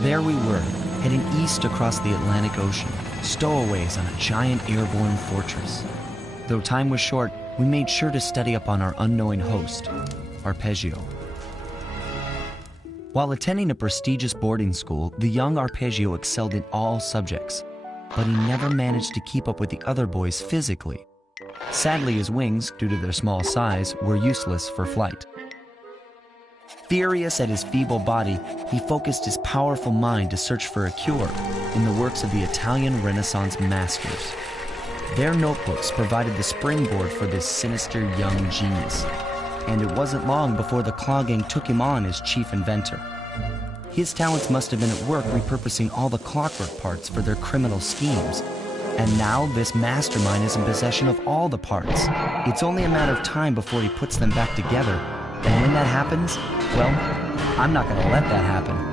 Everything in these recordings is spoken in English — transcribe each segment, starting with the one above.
There we were, heading east across the Atlantic Ocean, stowaways on a giant airborne fortress. Though time was short, we made sure to study up on our unknowing host, Arpeggio. While attending a prestigious boarding school, the young Arpeggio excelled in all subjects, but he never managed to keep up with the other boys physically. Sadly, his wings, due to their small size, were useless for flight. Furious at his feeble body, he focused his powerful mind to search for a cure in the works of the Italian Renaissance masters. Their notebooks provided the springboard for this sinister young genius, and it wasn't long before the Claw Gang took him on as chief inventor. His talents must have been at work repurposing all the clockwork parts for their criminal schemes, and now this mastermind is in possession of all the parts. It's only a matter of time before he puts them back together, and when that happens, well, I'm not gonna let that happen.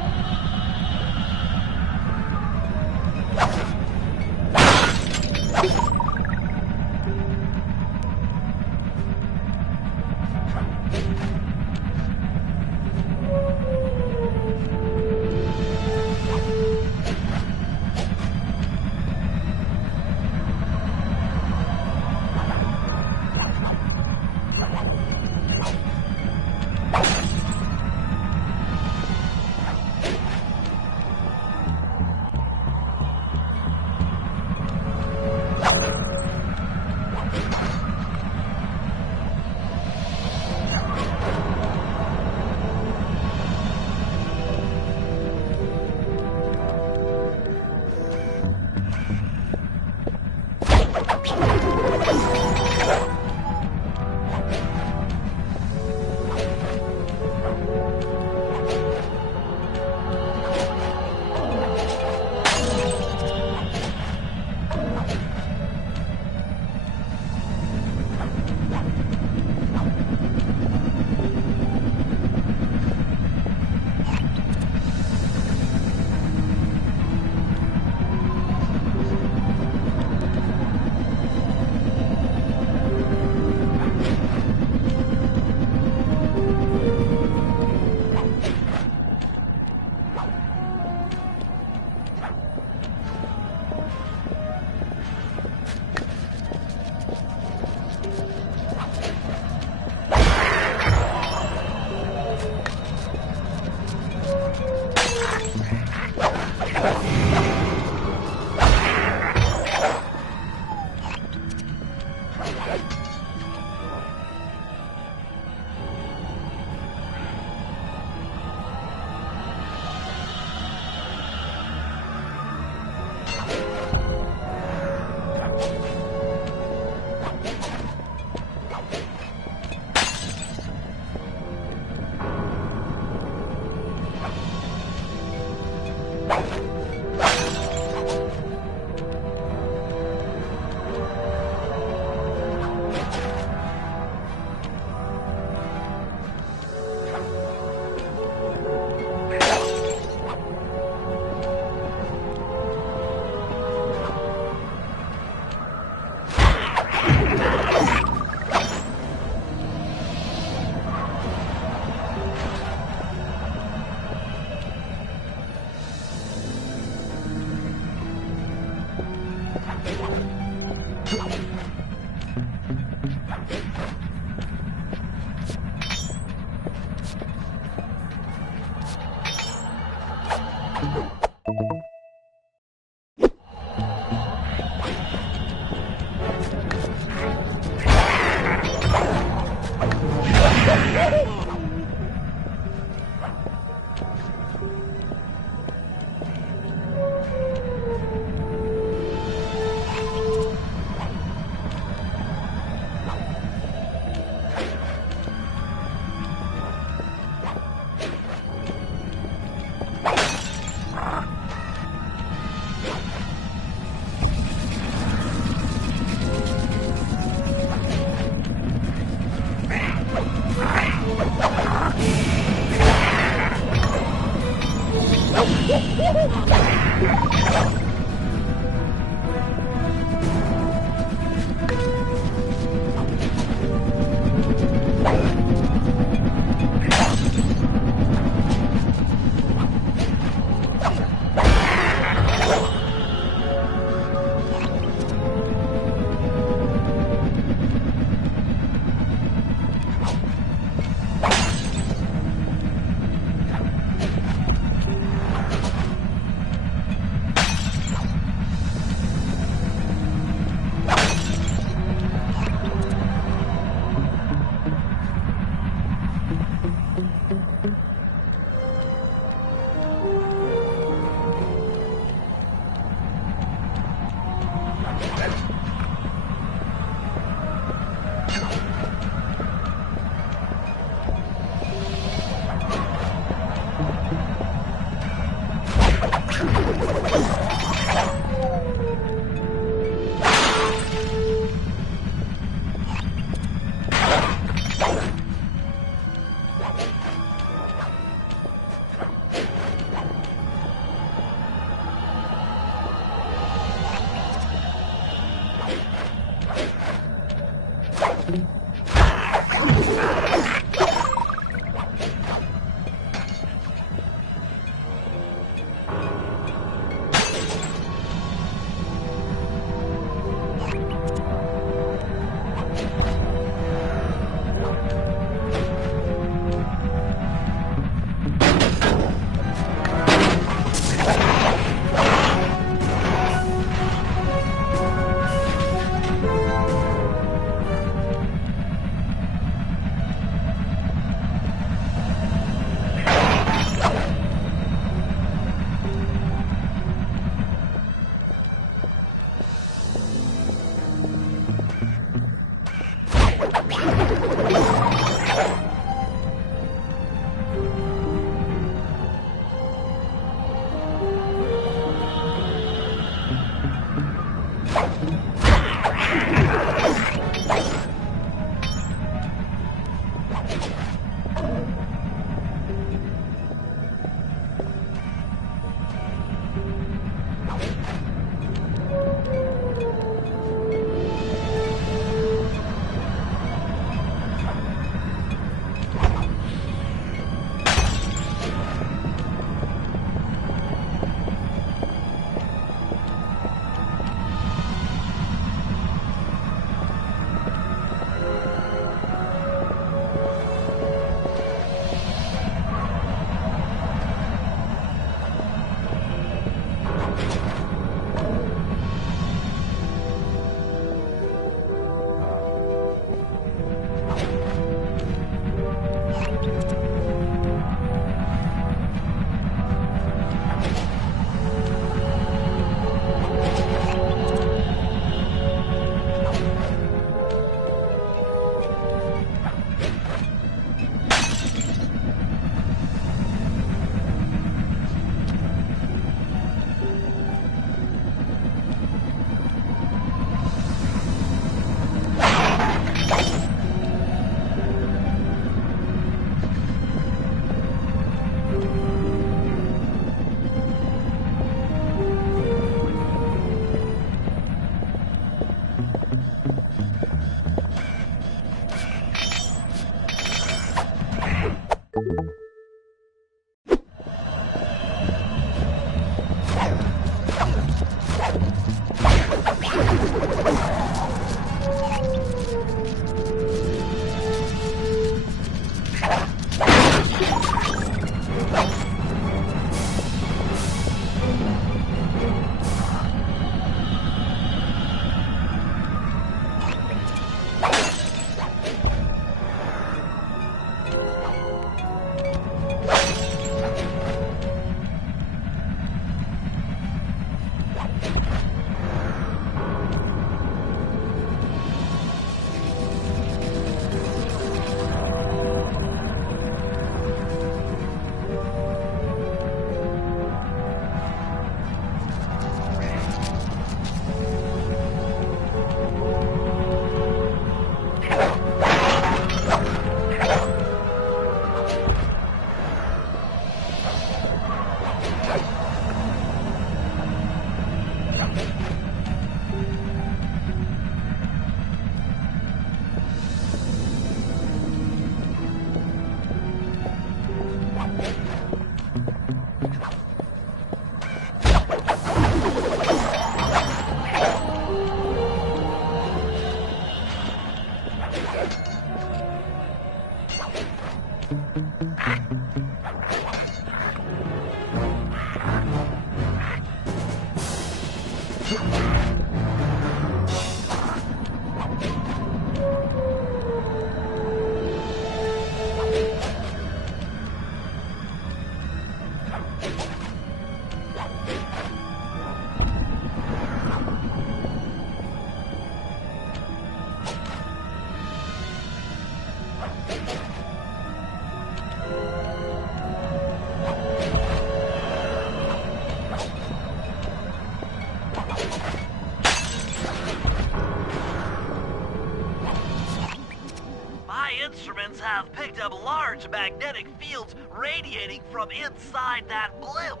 Instruments have picked up large magnetic fields radiating from inside that blimp.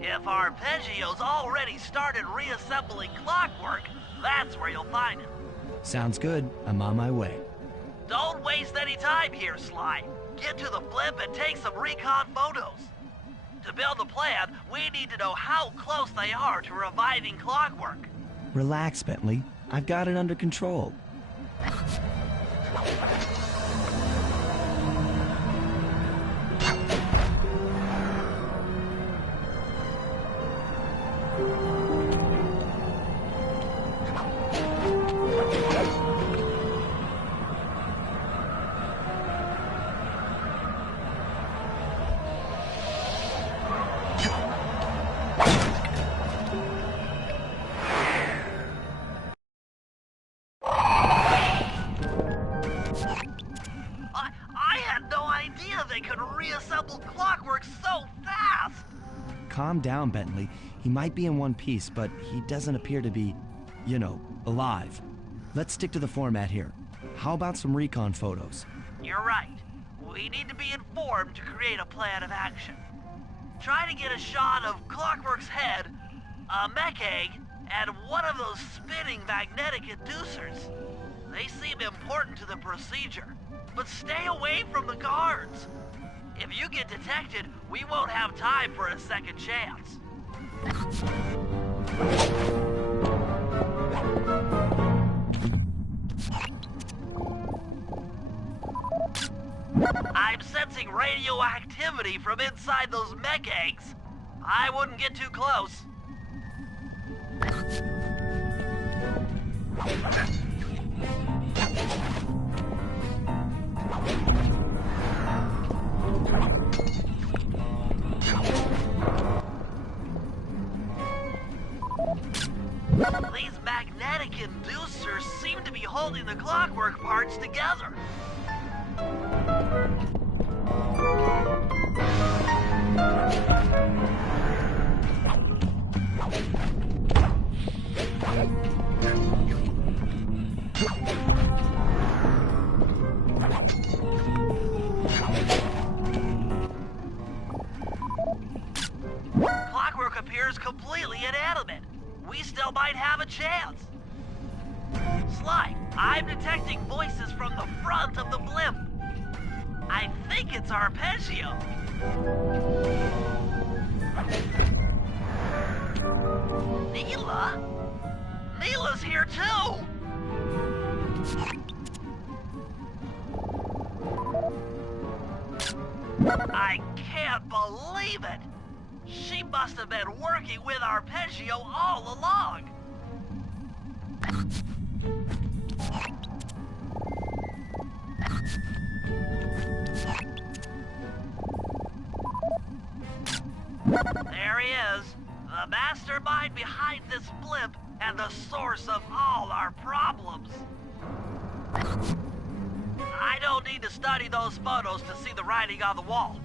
If Arpeggio's already started reassembling clockwork, that's where you'll find him. Sounds good. I'm on my way. Don't waste any time here, Sly. Get to the blimp and take some recon photos. To build the plan, we need to know how close they are to reviving clockwork. Relax, Bentley. I've got it under control. calm down, Bentley. He might be in one piece, but he doesn't appear to be, alive. Let's stick to the format here. How about some recon photos? You're right. We need to be informed to create a plan of action. Try to get a shot of Clockwork's head, a mech egg, and one of those spinning magnetic inducers. They seem important to the procedure, but stay away from the guards. If you get detected, we won't have time for a second chance. I'm sensing radioactivity from inside those mech eggs. I wouldn't get too close. These magnetic inducers seem to be holding the clockwork parts together. Clockwork appears completely inanimate. We still might have a chance. Sly, I'm detecting voices from the front of the blimp. I think it's Arpeggio. Neela? Neela's here too! I can't believe it! She must have been working with Arpeggio all along! There he is, the mastermind behind this blimp and the source of all our problems. I don't need to study those photos to see the writing on the wall.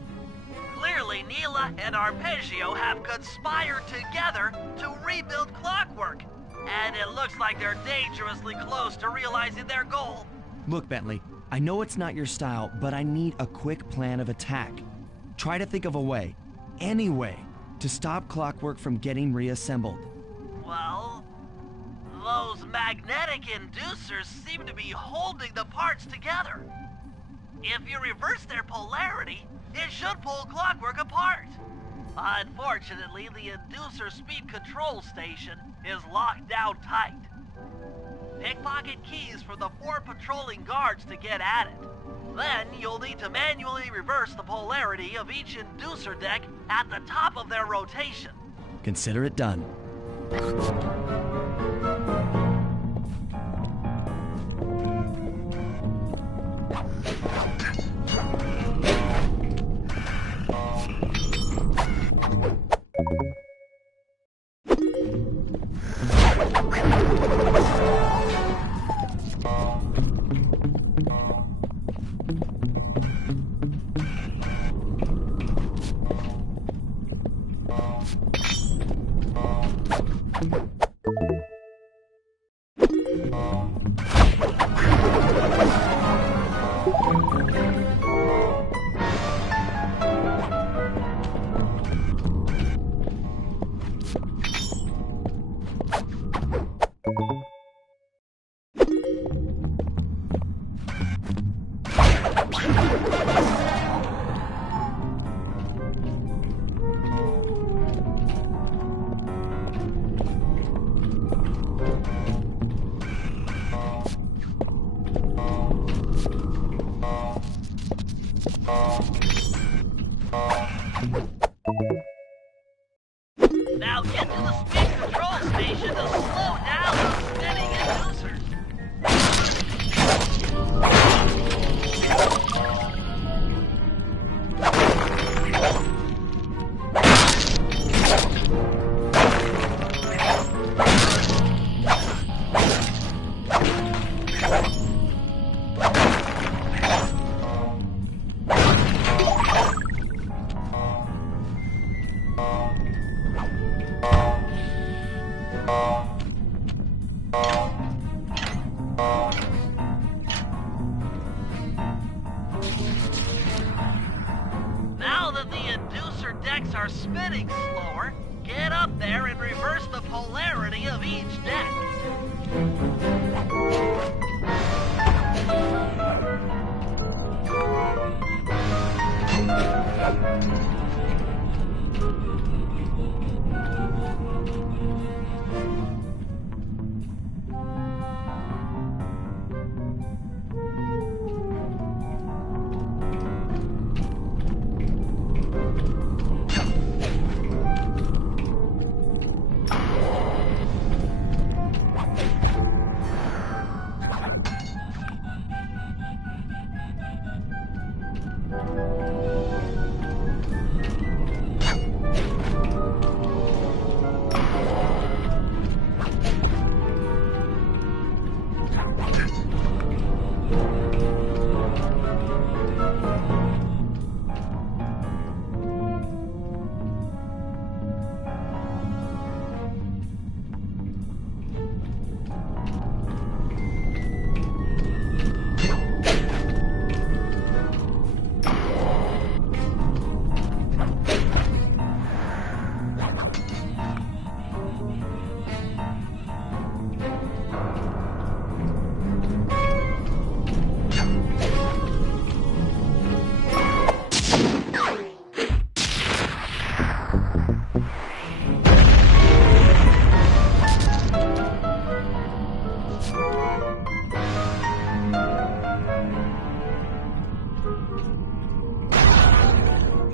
Clearly, Neela and Arpeggio have conspired together to rebuild Clockwork, and it looks like they're dangerously close to realizing their goal. Look, Bentley, I know it's not your style, but I need a quick plan of attack. Try to think of a way, any way, to stop Clockwork from getting reassembled. Well, those magnetic inducers seem to be holding the parts together. If you reverse their polarity, it should pull Clockwork apart. Unfortunately, the inducer speed control station is locked down tight. Pickpocket keys for the 4 patrolling guards to get at it. Then you'll need to manually reverse the polarity of each inducer deck at the top of their rotation. Consider it done. Now that the inducer decks are spinning slower, get up there and reverse the polarity of each deck.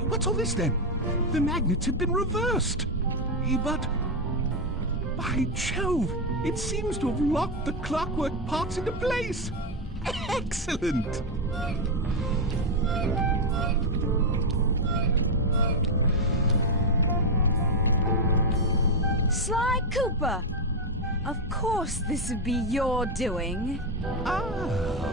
What's all this then? The magnets have been reversed. But, by Jove, it seems to have locked the clockwork parts into place. Excellent! Sly Cooper! Of course this would be your doing. Ah,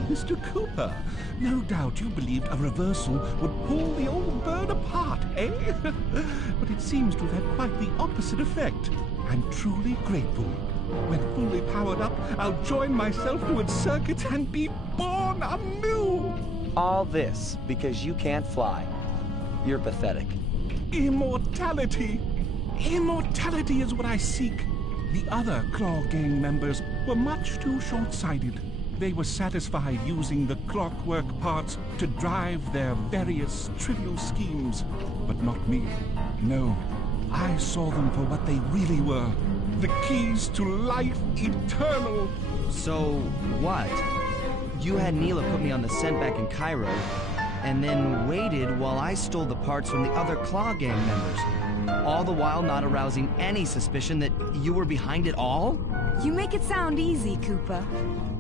Mr. Cooper. No doubt you believed a reversal would pull the old bird apart, eh? But it seems to have had quite the opposite effect. I'm truly grateful. When fully powered up, I'll join myself to its circuits and be born anew! All this because you can't fly. You're pathetic. Immortality! Immortality is what I seek. The other Claw Gang members were much too short-sighted. They were satisfied using the clockwork parts to drive their various trivial schemes. But not me. No, I saw them for what they really were. The keys to life eternal. So, what? You had Neela put me on the scent back in Cairo, and then waited while I stole the parts from the other Claw Gang members. All the while not arousing any suspicion that you were behind it all? You make it sound easy, Cooper.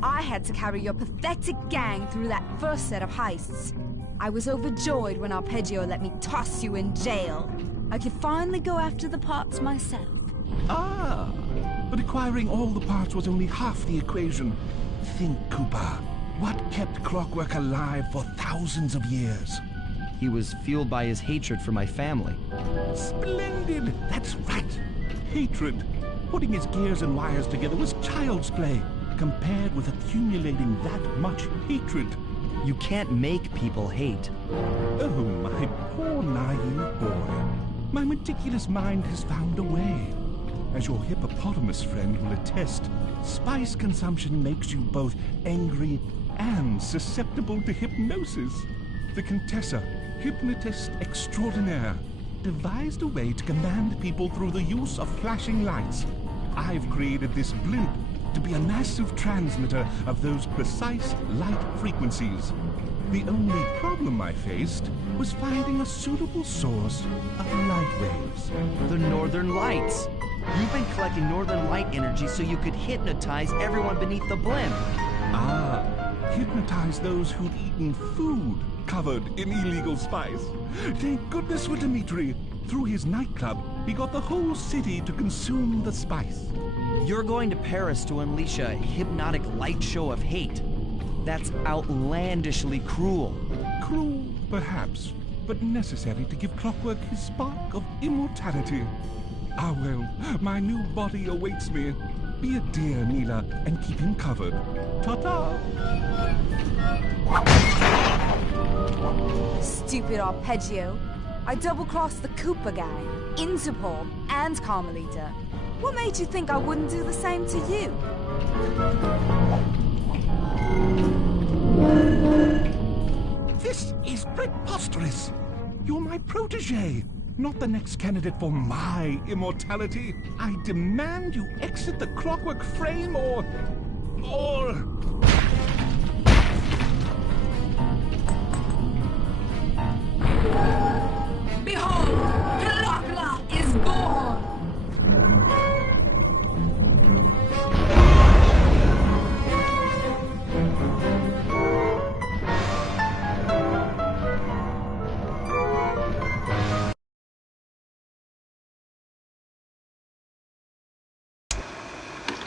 I had to carry your pathetic gang through that first set of heists. I was overjoyed when Arpeggio let me toss you in jail. I could finally go after the parts myself. Ah, but acquiring all the parts was only half the equation. Think, Cooper. What kept clockwork alive for thousands of years? He was fueled by his hatred for my family. Splendid! That's right. Hatred. Putting his gears and wires together was child's play, compared with accumulating that much hatred. You can't make people hate. Oh, my poor naive boy. My meticulous mind has found a way. As your hippopotamus friend will attest, spice consumption makes you both angry and susceptible to hypnosis. The Contessa, hypnotist extraordinaire, devised a way to command people through the use of flashing lights. I've created this blimp to be a massive transmitter of those precise light frequencies. The only problem I faced was finding a suitable source of light waves. The Northern Lights. You've been collecting Northern Light energy so you could hypnotize everyone beneath the blimp. Ah, hypnotize those who'd eaten food covered in illegal spice. Thank goodness for Dimitri. Through his nightclub, he got the whole city to consume the spice. You're going to Paris to unleash a hypnotic light show of hate. That's outlandishly cruel. Cruel, perhaps, but necessary to give Clockwork his spark of immortality. Ah well, my new body awaits me. Be a dear, Mila, and keep him covered. Ta-ta! Stupid Arpeggio. I double-crossed the Cooper gang, Interpol, and Carmelita. What made you think I wouldn't do the same to you? This is preposterous. You're my protege, not the next candidate for my immortality. I demand you exit the clockwork frame or... Behold, Pelakla is born!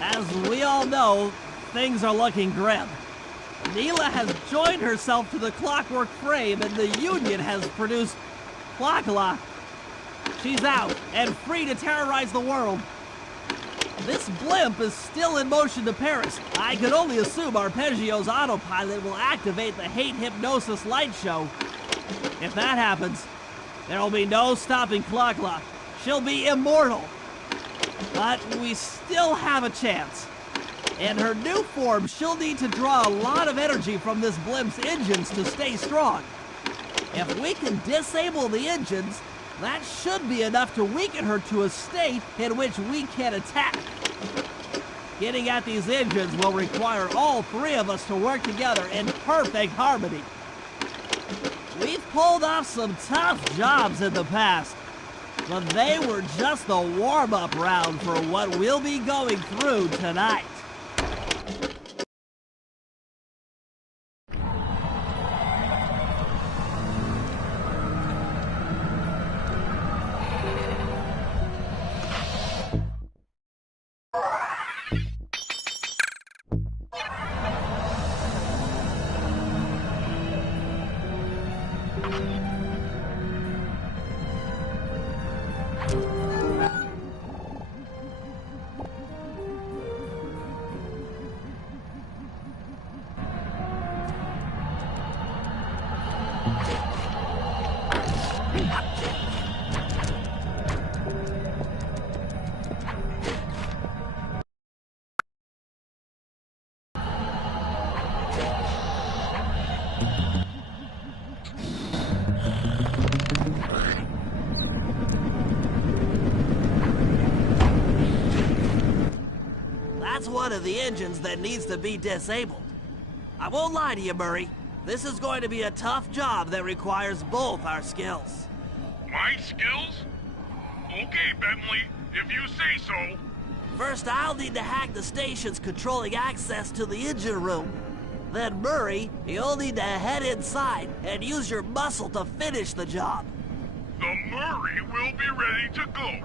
As we all know, things are looking grim. Neela has joined herself to the clockwork frame and the Union has produced Plakala. She's out and free to terrorize the world. This blimp is still in motion to Paris. I can only assume Arpeggio's autopilot will activate the hate hypnosis light show. If that happens, there'll be no stopping Plakala. She'll be immortal. But we still have a chance. In her new form, she'll need to draw a lot of energy from this blimp's engines to stay strong. If we can disable the engines, that should be enough to weaken her to a state in which we can attack. Getting at these engines will require all three of us to work together in perfect harmony. We've pulled off some tough jobs in the past, but they were just the warm-up round for what we'll be going through tonight. That's one of the engines that needs to be disabled. I won't lie to you, Murray. This is going to be a tough job that requires both our skills. My skills? Okay, Bentley, if you say so. First, I'll need to hack the stations controlling access to the engine room. Then, Murray, you'll need to head inside and use your muscle to finish the job. The Murray will be ready to go.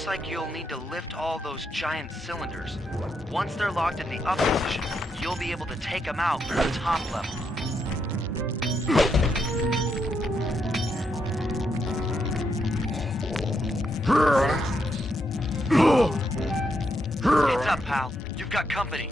Looks like you'll need to lift all those giant cylinders. Once they're locked in the up position, you'll be able to take them out from the top level. It's up, pal. You've got company.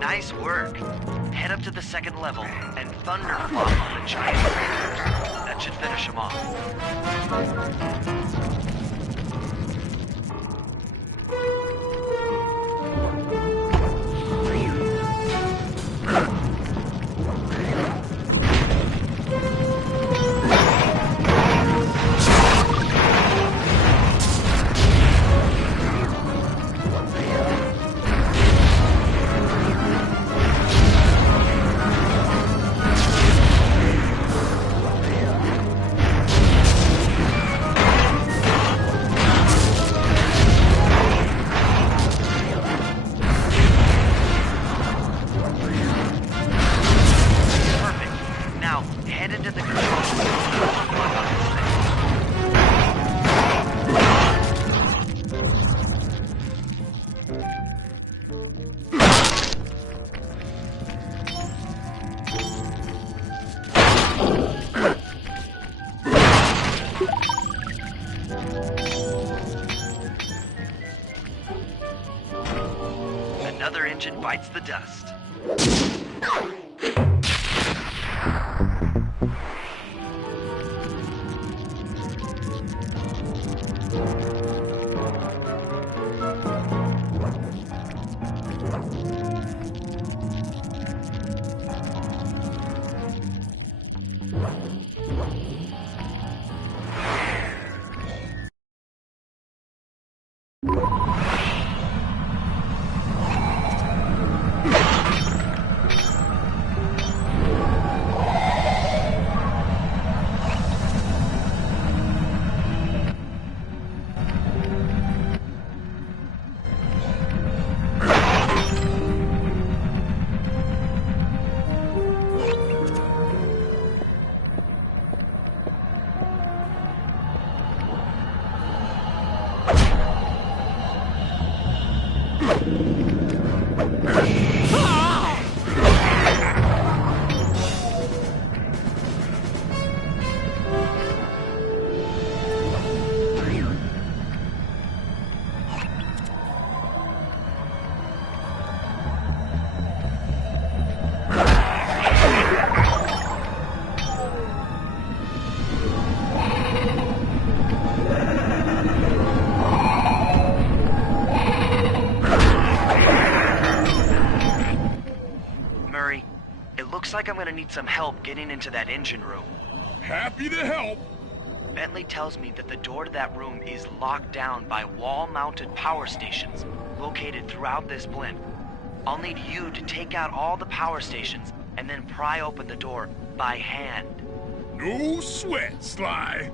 Nice work. Head up to the second level and thunderclop on the giant raiders. That should finish them off. Another engine bites the dust. Looks like I'm gonna need some help getting into that engine room. Happy to help. Bentley tells me that the door to that room is locked down by wall-mounted power stations located throughout this blimp. I'll need you to take out all the power stations and then pry open the door by hand. No sweat, Sly.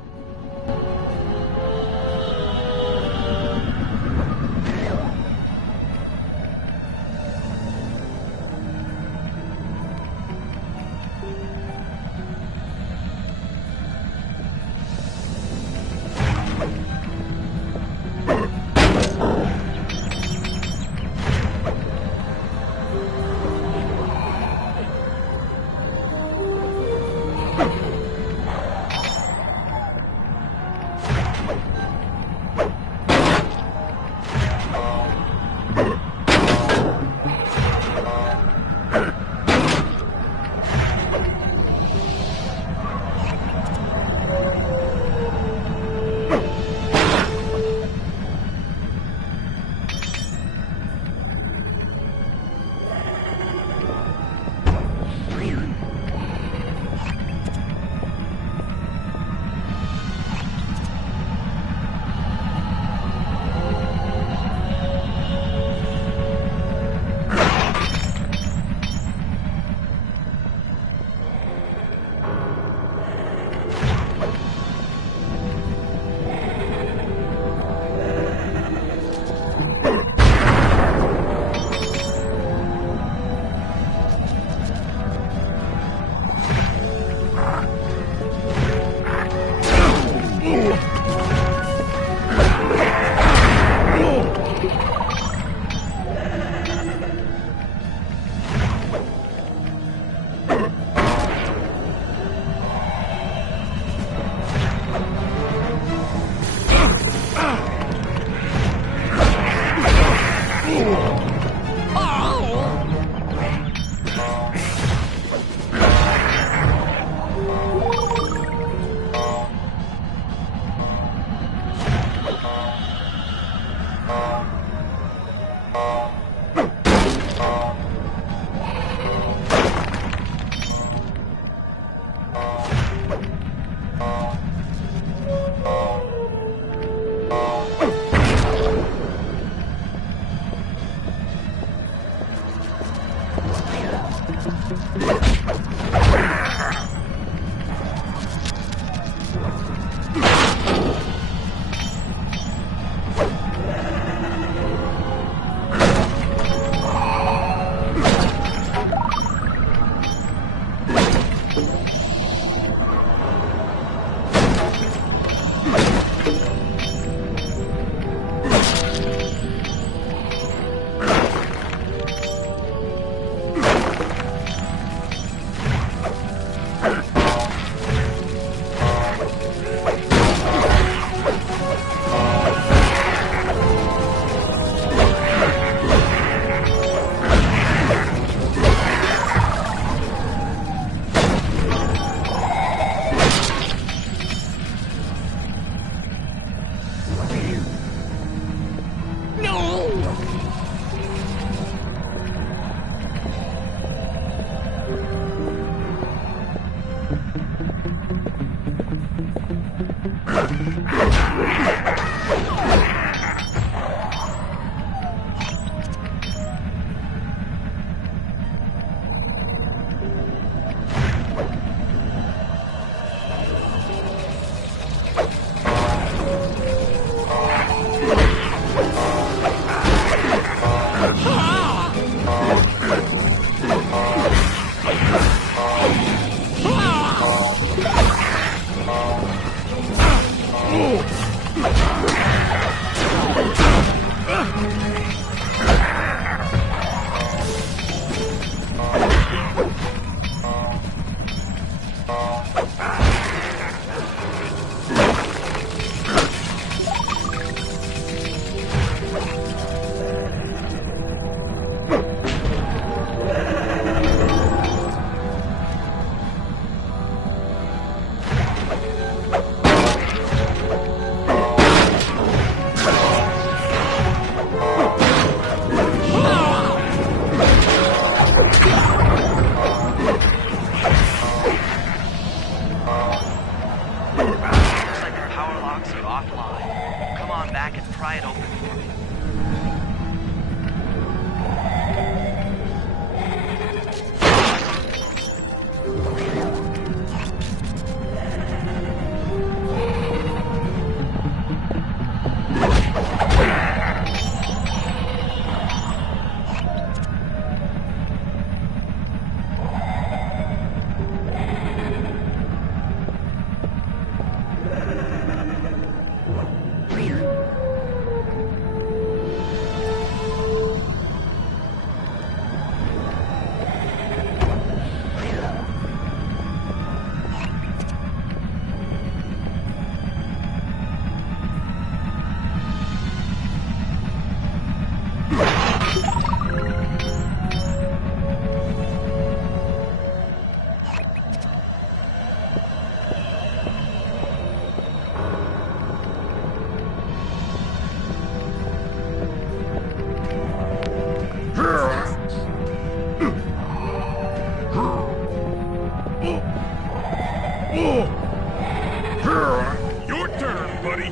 Your turn, buddy.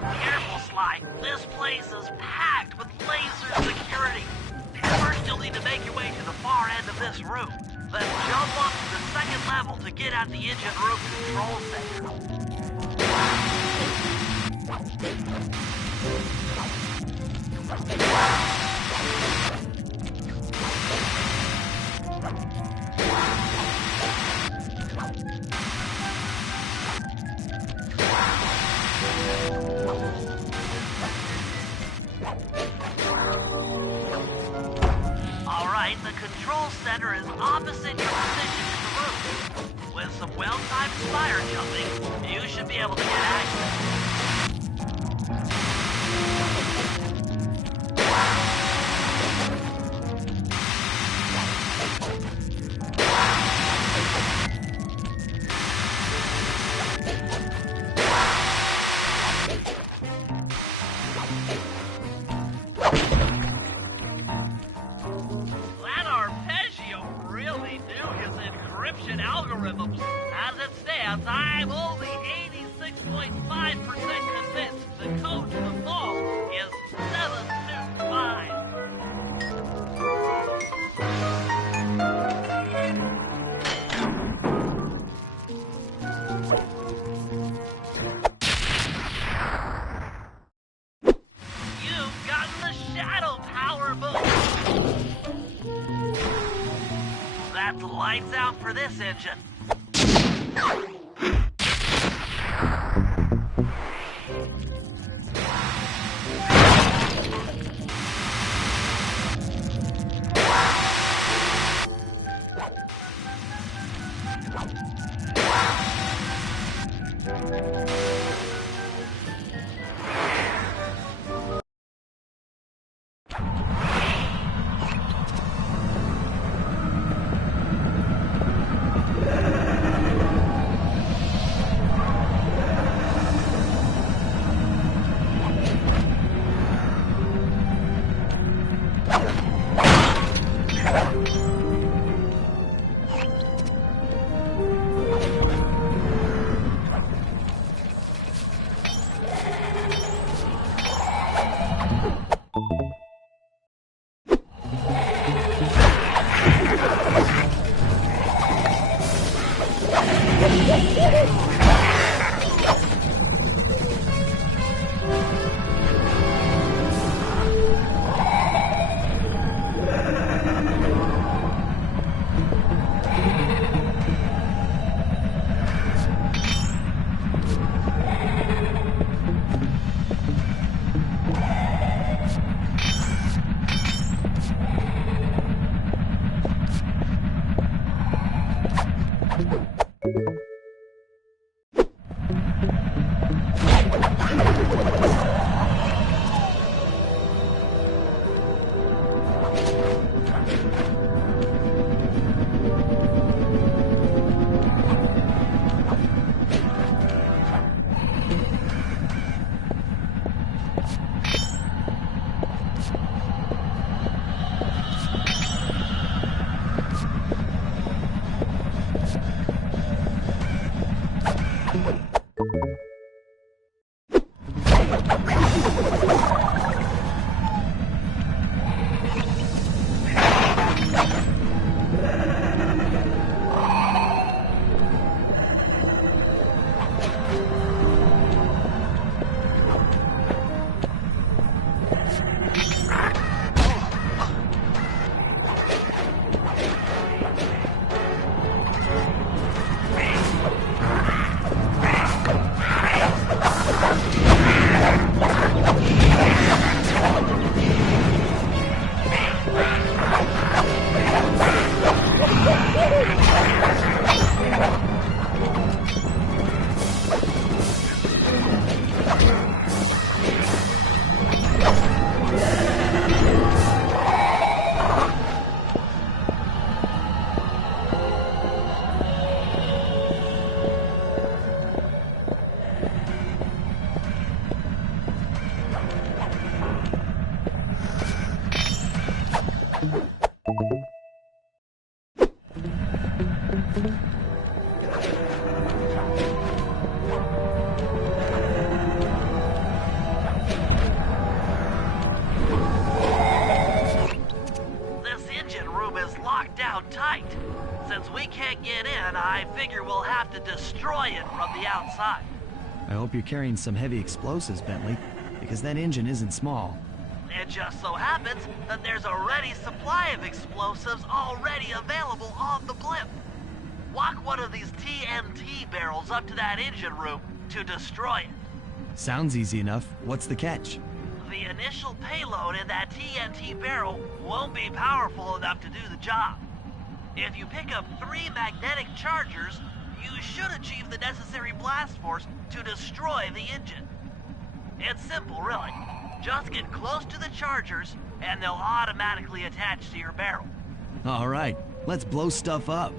Careful, Sly. This place is packed with laser security. First, you'll need to make your way to the far end of this room. Then jump up to the second level to get at the engine room control center. control center is opposite your position in the room. With some well-timed spire jumping, you should be able to get access. Algorithms. As it stands, I'm only 86.5% convinced the code to the vault is 725. You've gotten the shadow power boost. That's lights out for this engine. Destroy it from the outside. I hope you're carrying some heavy explosives, Bentley, because that engine isn't small. It just so happens that there's a ready supply of explosives already available on the blimp. Walk one of these TNT barrels up to that engine room to destroy it. Sounds easy enough. What's the catch? The initial payload in that TNT barrel won't be powerful enough to do the job. If you pick up 3 magnetic chargers, you should achieve the necessary blast force to destroy the engine. It's simple, really. Just get close to the chargers, and they'll automatically attach to your barrel. All right, let's blow stuff up.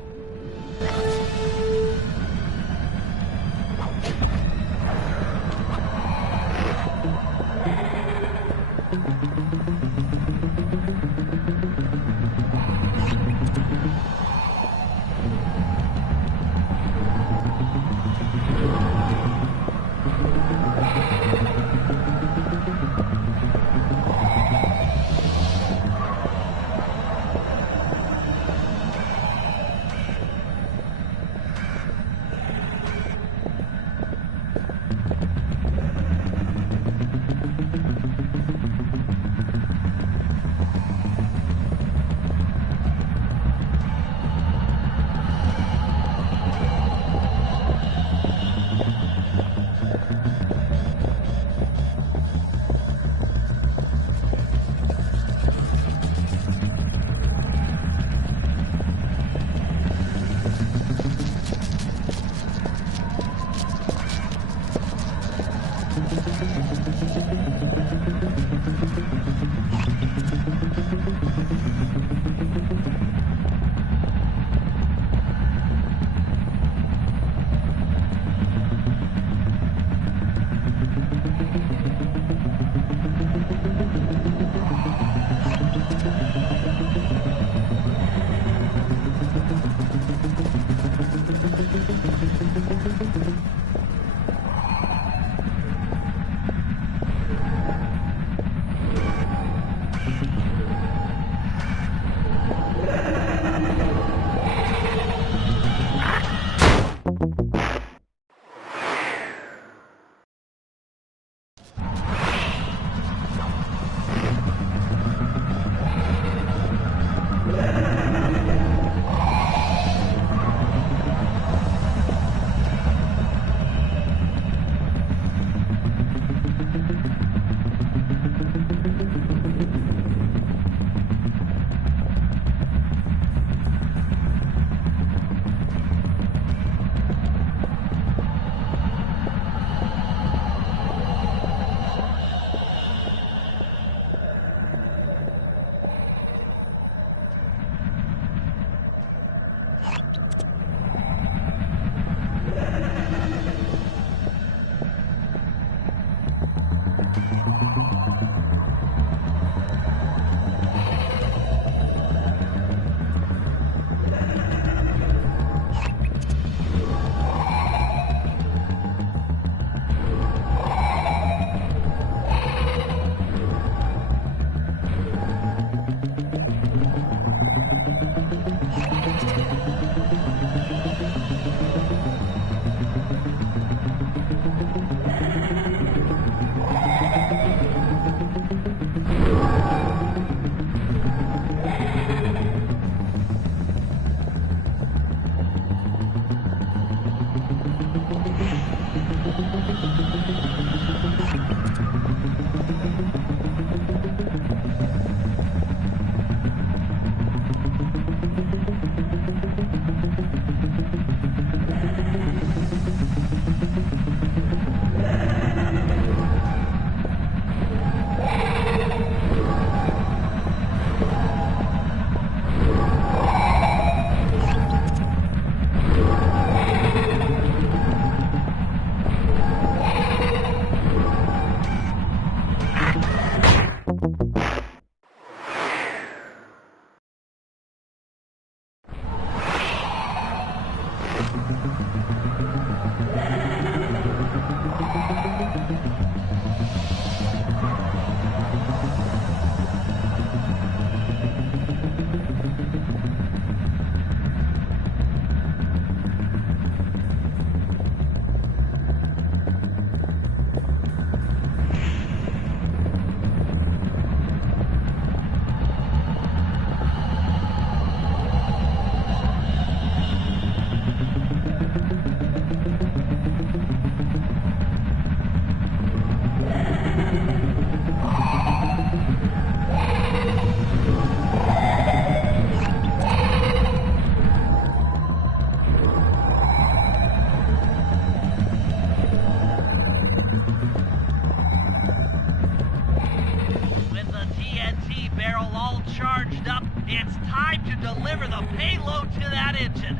It's time to deliver the payload to that engine.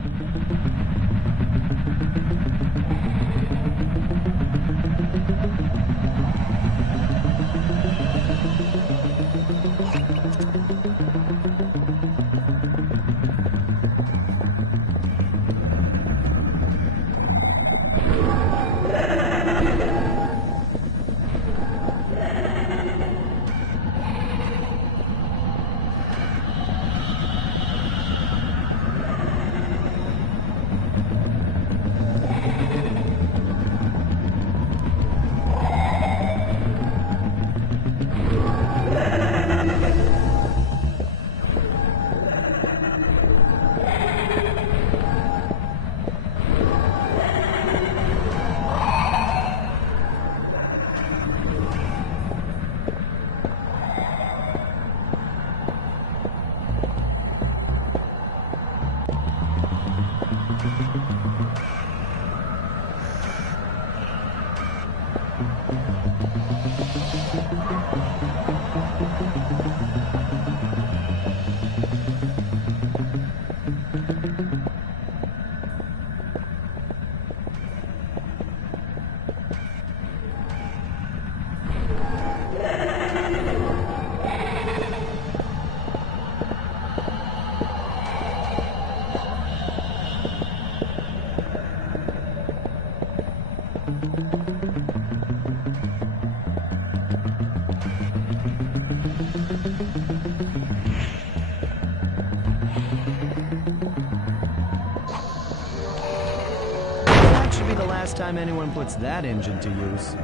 That should be the last time anyone puts that engine to use.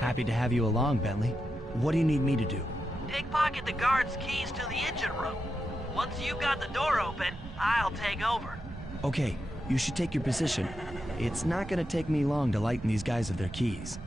Happy to have you along, Bentley. What do you need me to do? Pickpocket the guard's keys to the engine room. Once you've got the door open, I'll take over. Okay, you should take your position. It's not gonna take me long to lighten these guys of their keys.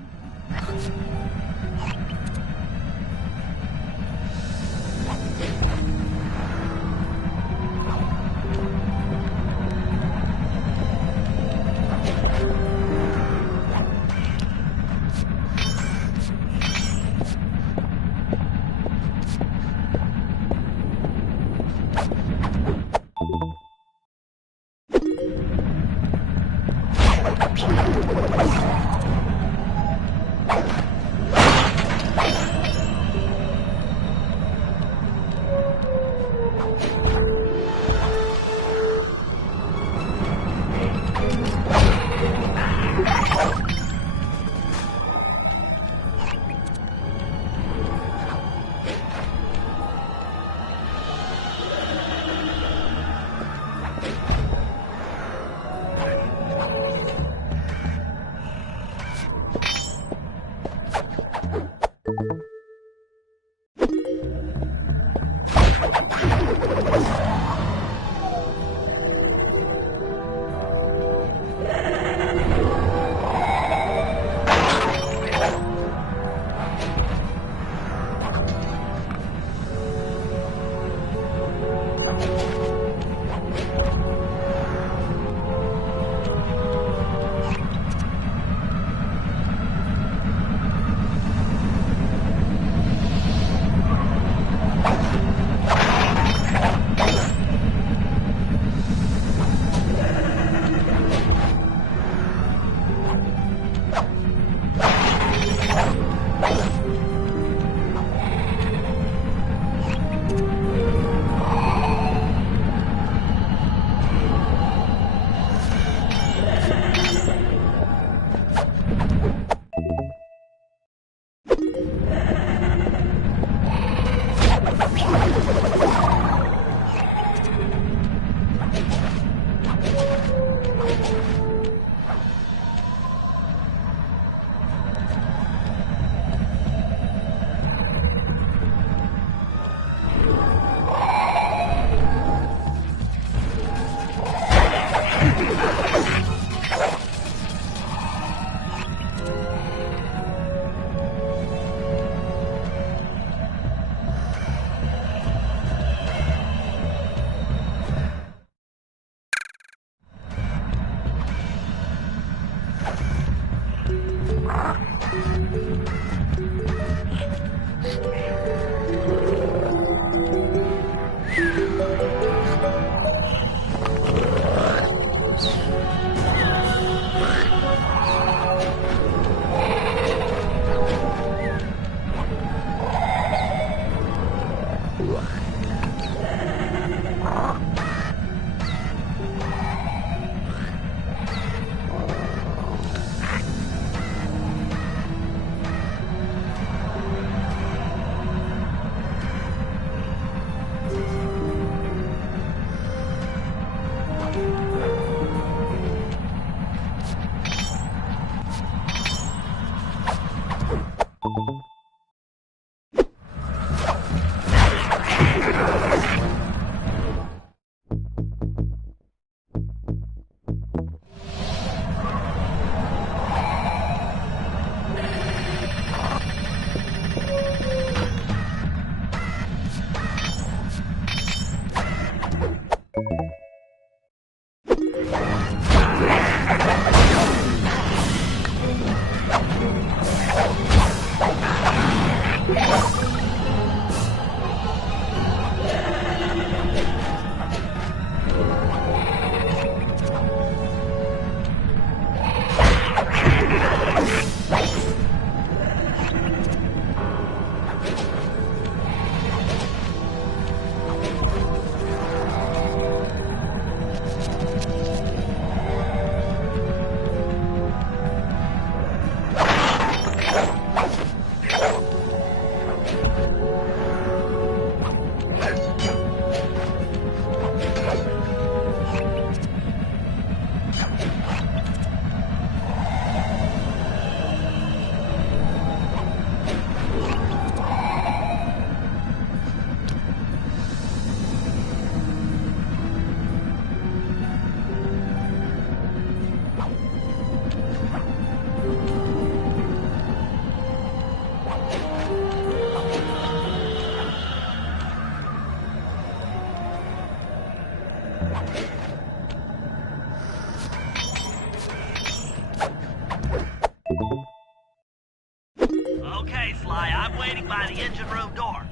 Okay, Sly, I'm waiting by the engine room door.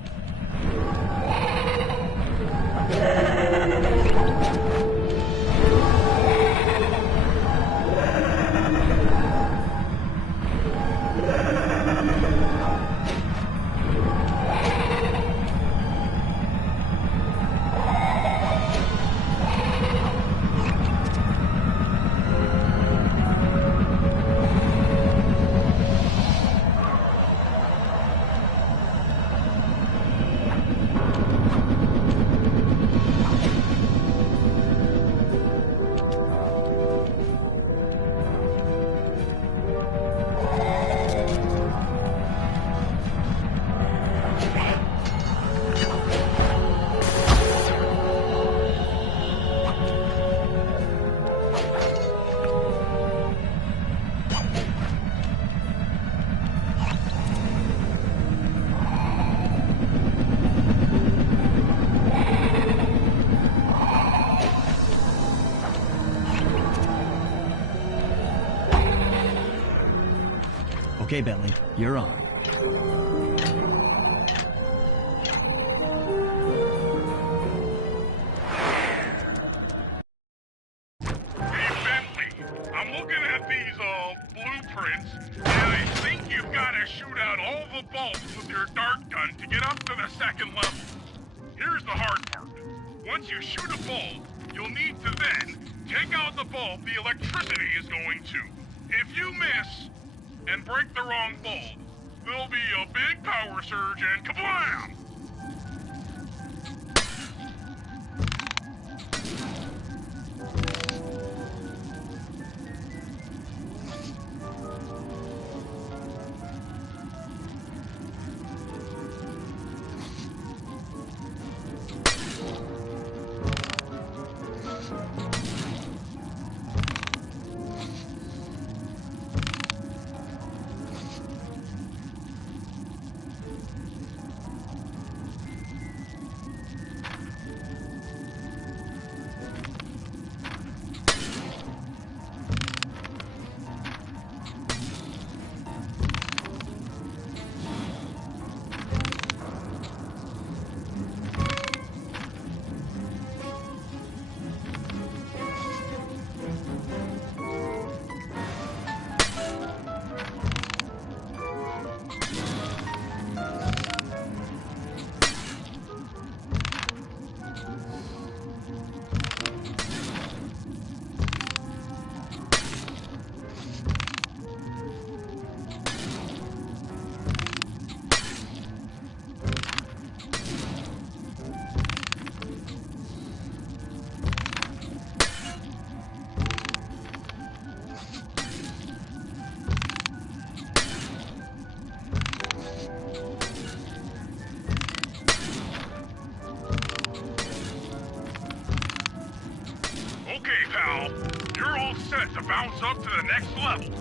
Okay, Bentley, you're on. Hey, Bentley, I'm looking at these, blueprints, and I think you've got to shoot out all the bulbs with your dart gun to get up to the second level. Here's the hard part. Once you shoot a bulb, you'll need to then take out the bulb the electricity is going to. If you miss and break the wrong bulb, there'll be a big power surge and kablam! next level.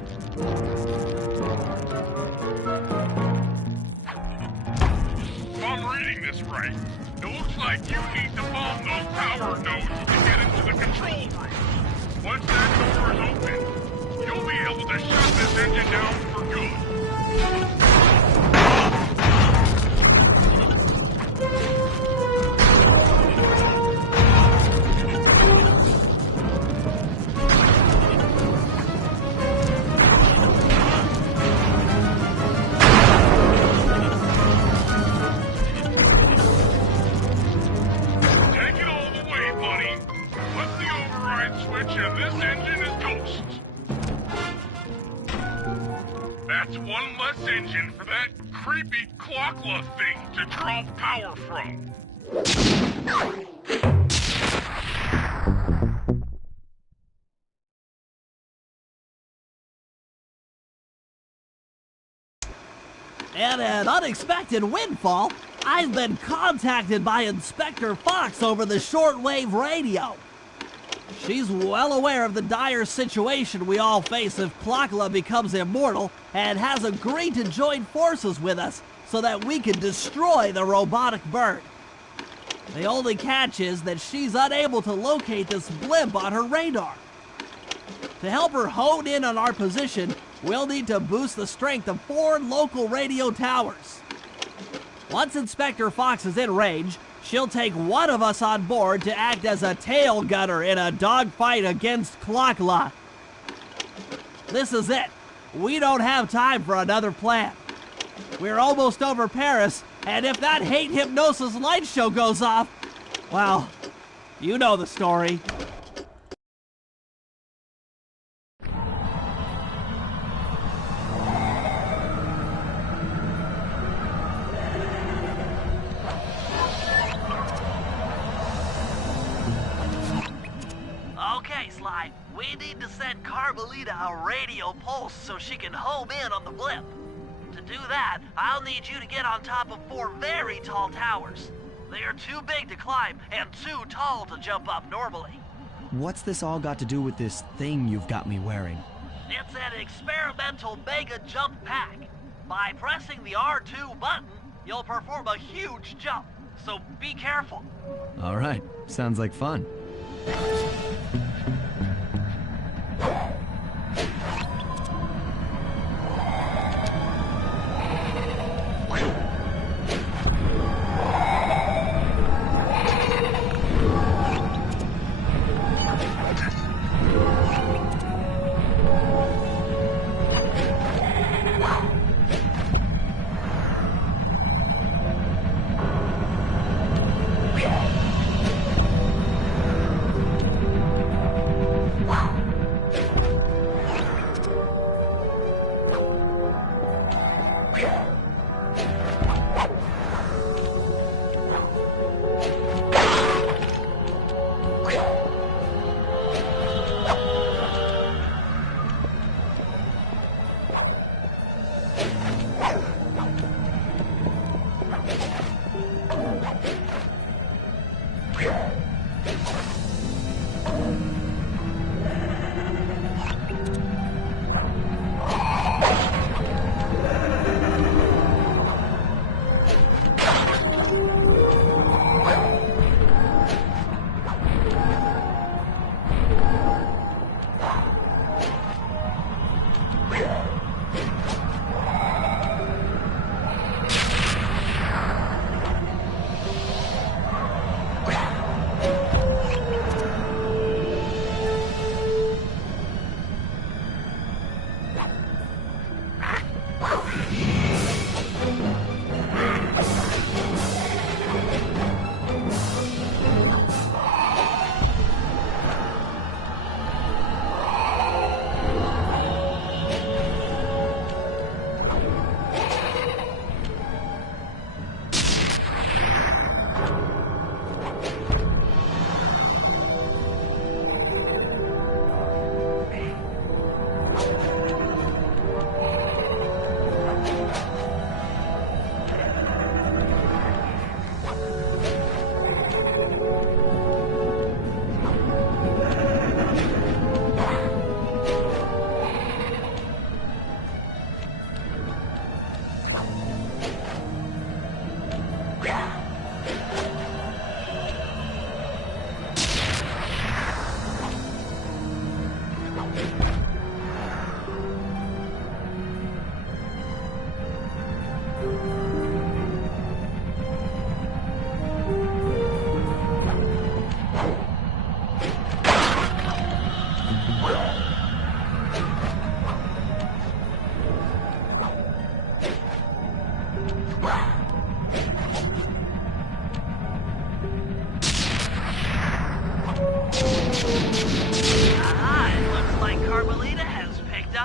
If I'm reading this right, it looks like you need to bomb those power nodes to get into the control room. Once that door is open, you'll be able to shut this engine down for good. Take it all the way, buddy. Flip the override switch and this engine is toast. That's one less engine for that creepy clockla thing to draw power from. And an unexpected windfall, I've been contacted by Inspector Fox over the shortwave radio. She's well aware of the dire situation we all face if Clockla becomes immortal and has agreed to join forces with us so that we can destroy the robotic bird. The only catch is that she's unable to locate this blimp on her radar. To help her hone in on our position, we'll need to boost the strength of 4 local radio towers. Once Inspector Fox is in range, she'll take one of us on board to act as a tail gunner in a dogfight against Clockla. This is it. We don't have time for another plan. We're almost over Paris, and if that hate hypnosis light show goes off, well, you know the story. Okay, Sly, we need to send Carmelita a radio pulse so she can home in on the blimp. To do that, I'll need you to get on top of 4 very tall towers. They are too big to climb and too tall to jump up normally. What's this all got to do with this thing you've got me wearing? It's an experimental mega jump pack. By pressing the R2 button, you'll perform a huge jump, so be careful. All right, sounds like fun.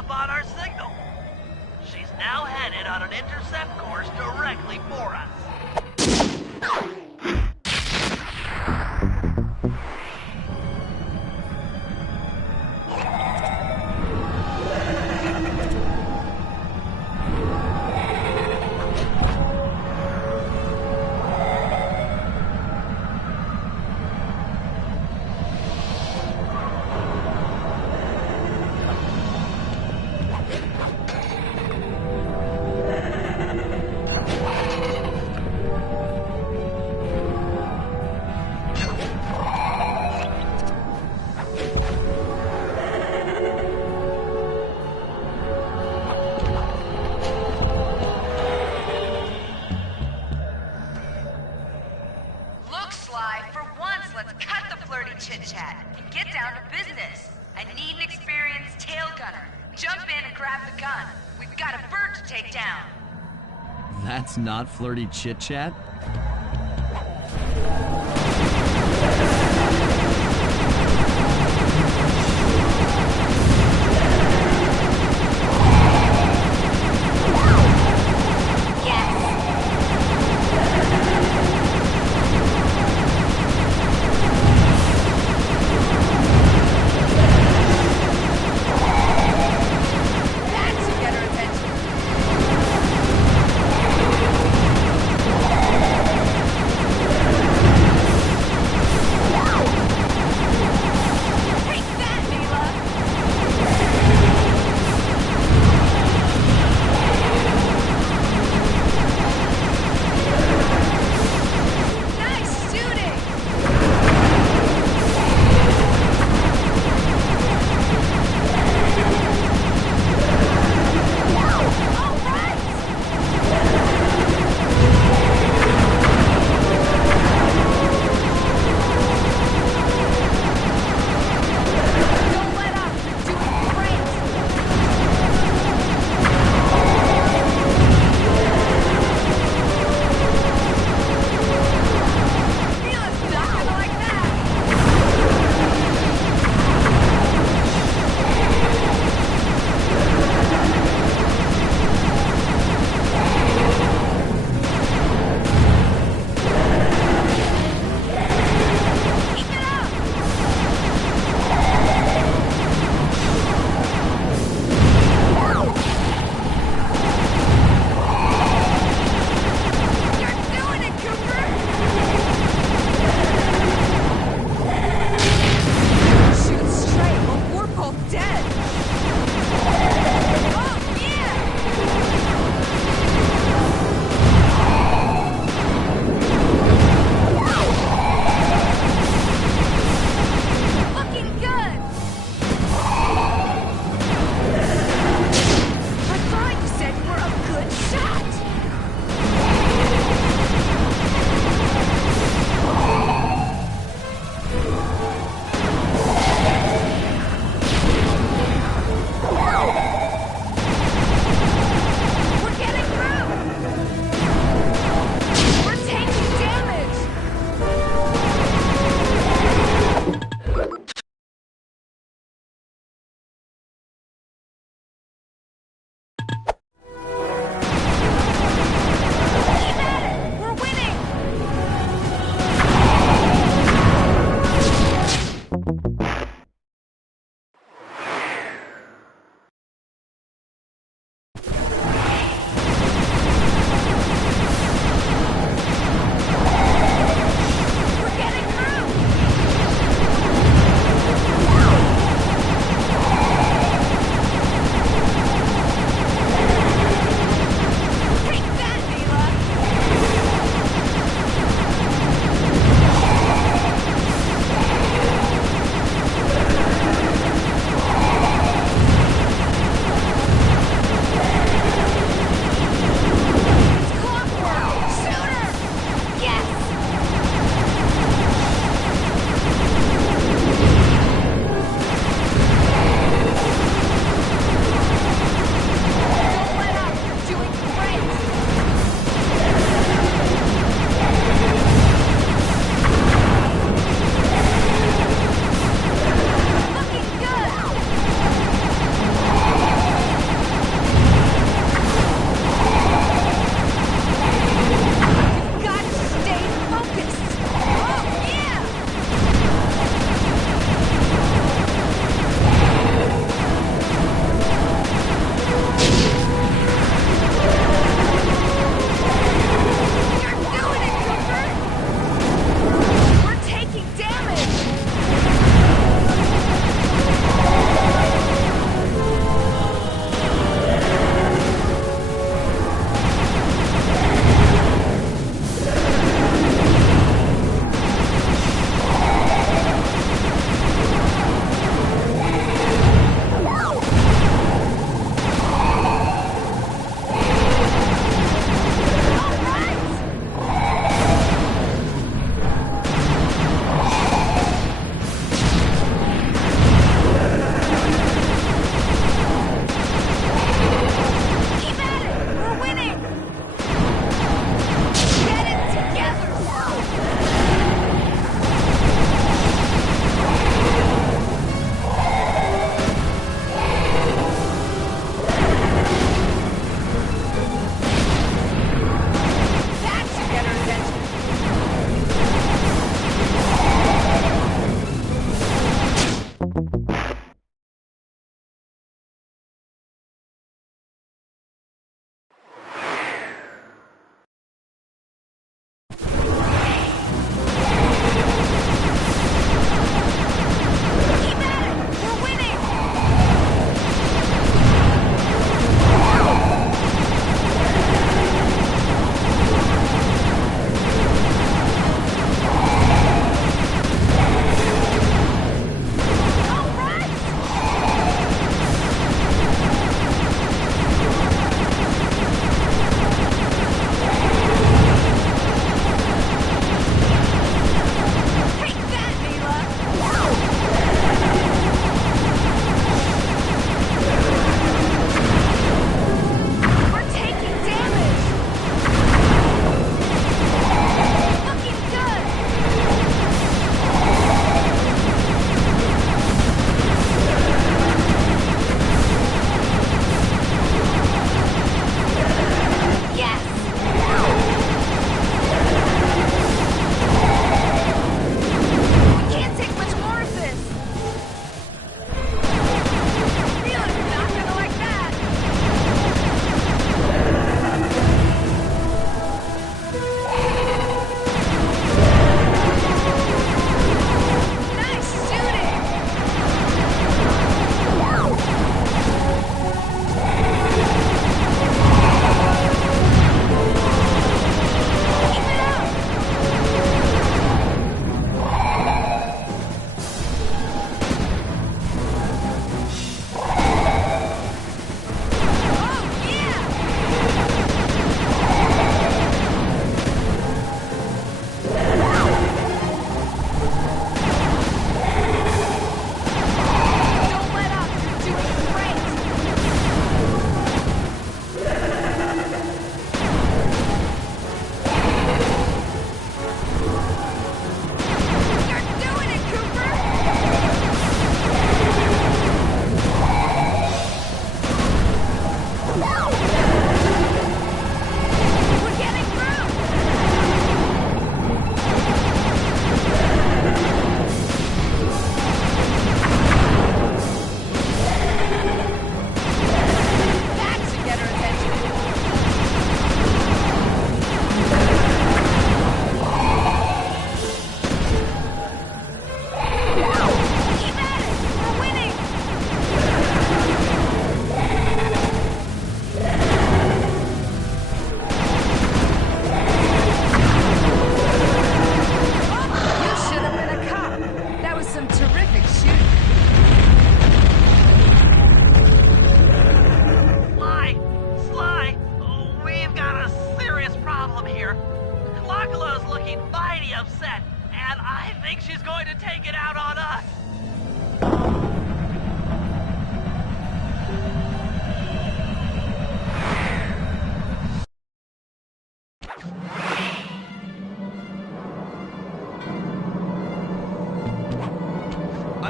spot our signal. She's now headed on an intercept course directly for us. Chit-chat and get down to business. I need an experienced tail gunner. Jump in and grab the gun. We've got a bird to take down. That's not flirty chit-chat?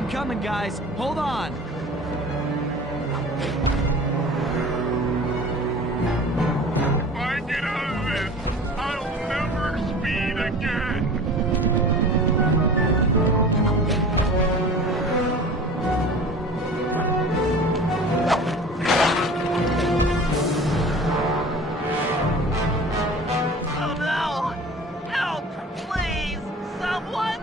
coming, guys. Hold on. If I get out of this, I'll never speed again. Oh no! Help! Please! Someone!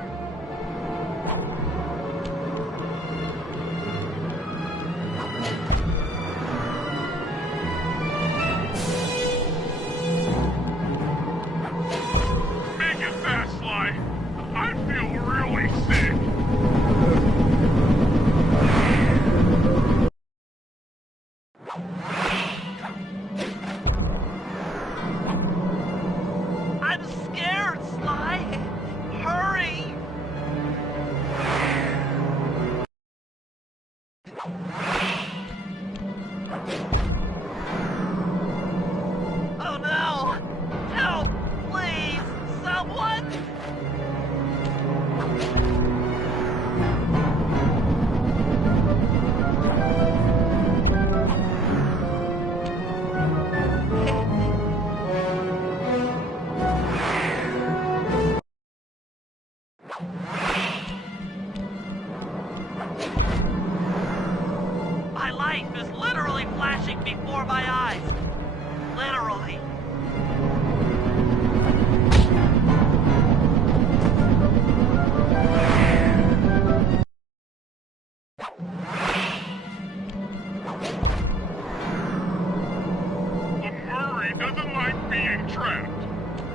Make it fast, Sly. I feel really sick. I'm scared, Sly! Hurry! Oh no! Help! Please! Someone! My life is literally flashing before my eyes. Literally. The Murray doesn't like being trapped.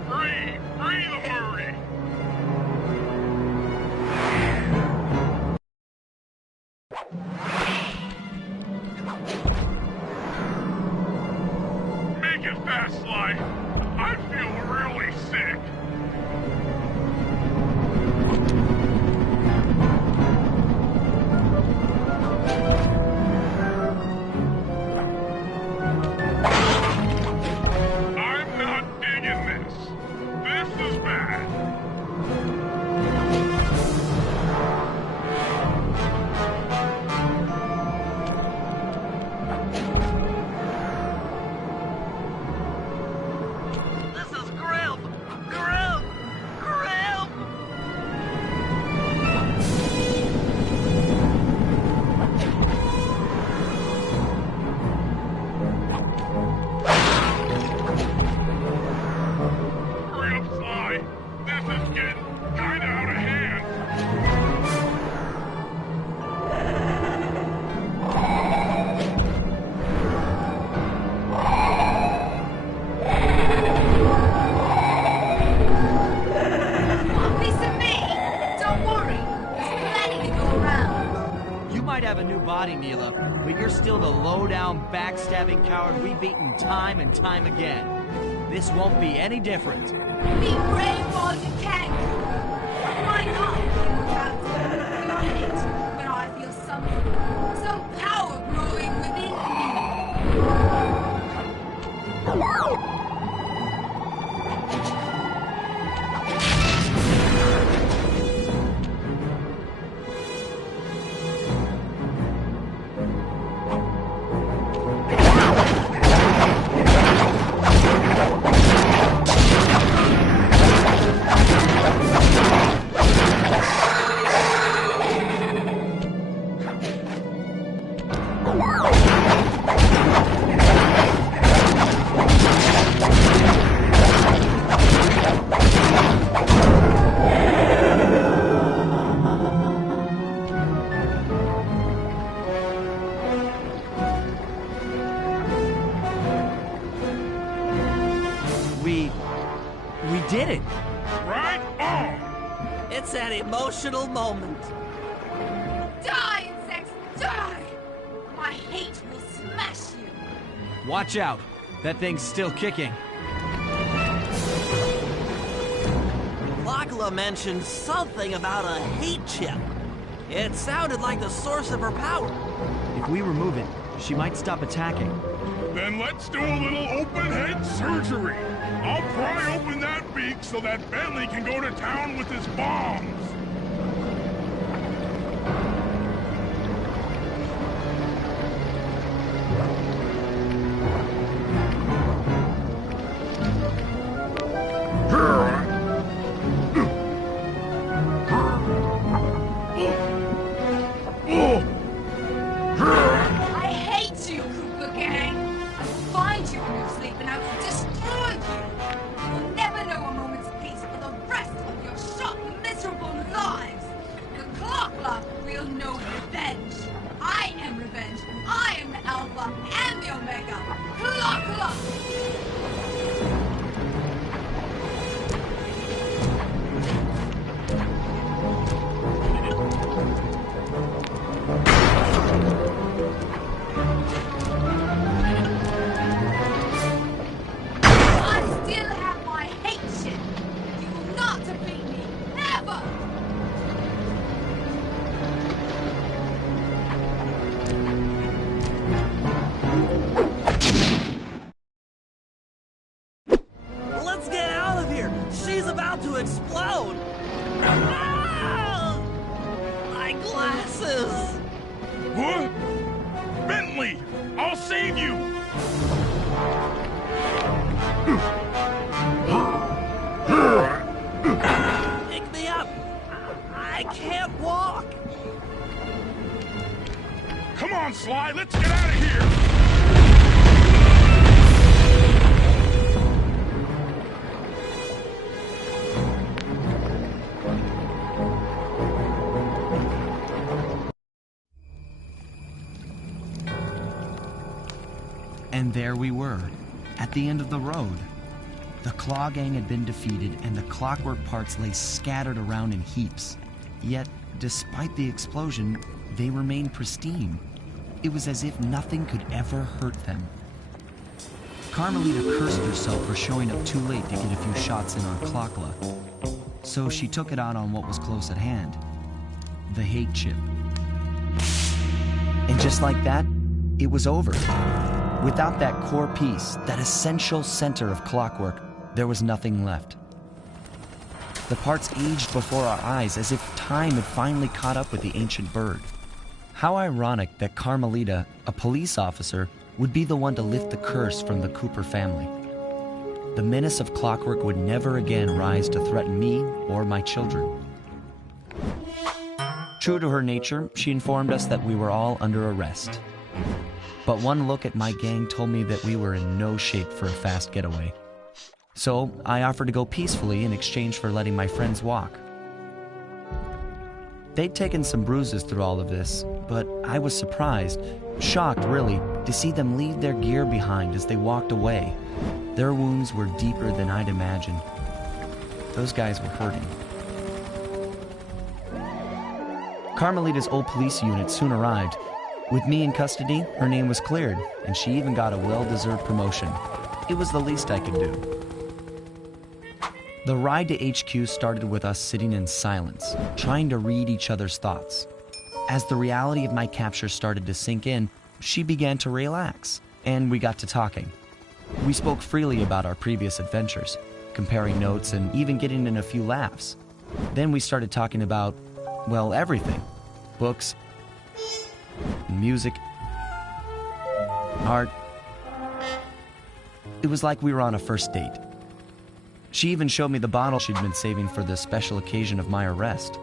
Free! Free the Murray! Make it fast, Sly. I feel really sick. I'm not digging this. This is bad. This is grim! Grim! Grim! Hurry up, Sly. This is getting kinda out of hand. Want a piece of me? Don't worry. There's plenty to go around. You might have a new body, Mila, but you're still the low-down, backstabbing coward we've beaten time and time again. This won't be any different. Be brave while you can. Why not? You got it. But I feel something. Some power growing within me. We did it. Right on! It's an emotional moment. Die, insects, die! My hate will smash you. Watch out. That thing's still kicking. Lachla mentioned something about a hate chip. It sounded like the source of her power. If we remove it, she might stop attacking. Then let's do a little open-head surgery. I'll pry open that beak so that Bentley can go to town with his bombs. about to explode! Ah! My glasses! What? Bentley! I'll save you! Pick me up! I can't walk! Come on, Sly, let's get out of here! And there we were, at the end of the road. The Claw Gang had been defeated, and the clockwork parts lay scattered around in heaps. Yet, despite the explosion, they remained pristine. It was as if nothing could ever hurt them. Carmelita cursed herself for showing up too late to get a few shots in on Clockla. So she took it out on what was close at hand, the hate chip. And just like that, it was over. Without that core piece, that essential center of clockwork, there was nothing left. The parts aged before our eyes as if time had finally caught up with the ancient bird. How ironic that Carmelita, a police officer, would be the one to lift the curse from the Cooper family. The menace of clockwork would never again rise to threaten me or my children. True to her nature, she informed us that we were all under arrest. But one look at my gang told me that we were in no shape for a fast getaway. So I offered to go peacefully in exchange for letting my friends walk. They'd taken some bruises through all of this, but I was surprised, shocked really, to see them leave their gear behind as they walked away. Their wounds were deeper than I'd imagined. Those guys were hurting. Carmelita's old police unit soon arrived. With me in custody, her name was cleared, and she even got a well-deserved promotion. It was the least I could do. The ride to HQ started with us sitting in silence, trying to read each other's thoughts. As the reality of my capture started to sink in, she began to relax, and we got to talking. We spoke freely about our previous adventures, comparing notes and even getting in a few laughs. Then we started talking about, well, everything. Books, music, art. It was like we were on a first date. She even showed me the bottle she'd been saving for the special occasion of my arrest.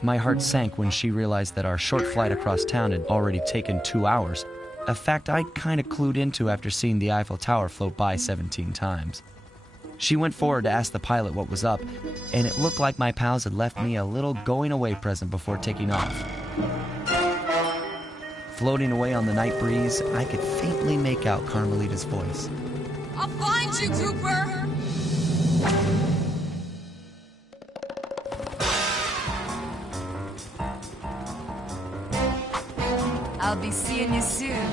My heart sank when she realized that our short flight across town had already taken 2 hours, a fact I'd kind of clued into after seeing the Eiffel Tower float by 17 times. She went forward to ask the pilot what was up, and it looked like my pals had left me a little going-away present before taking off. Floating away on the night breeze, I could faintly make out Carmelita's voice. I'll find you, Cooper! I'll be seeing you soon,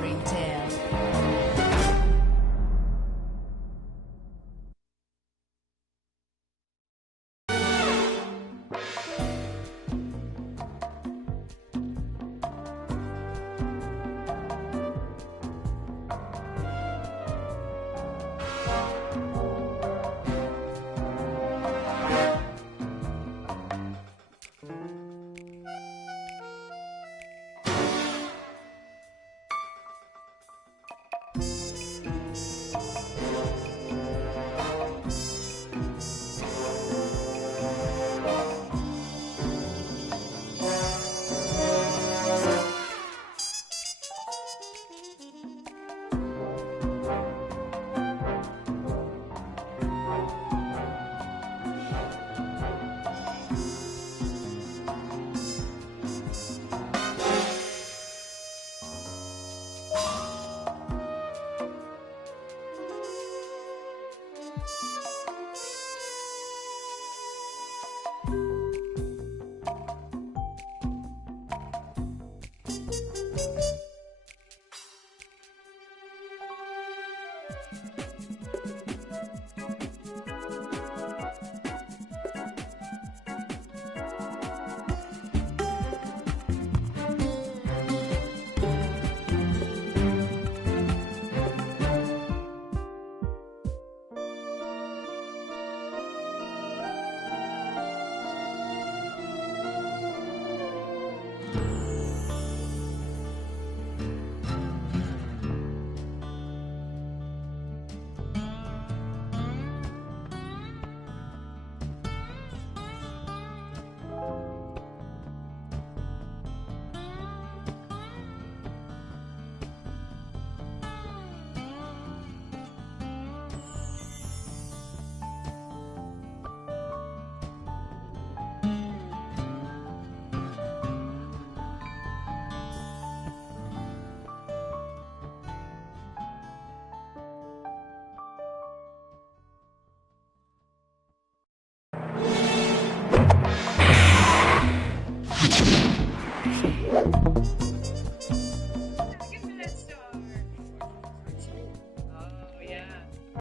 Ringtail.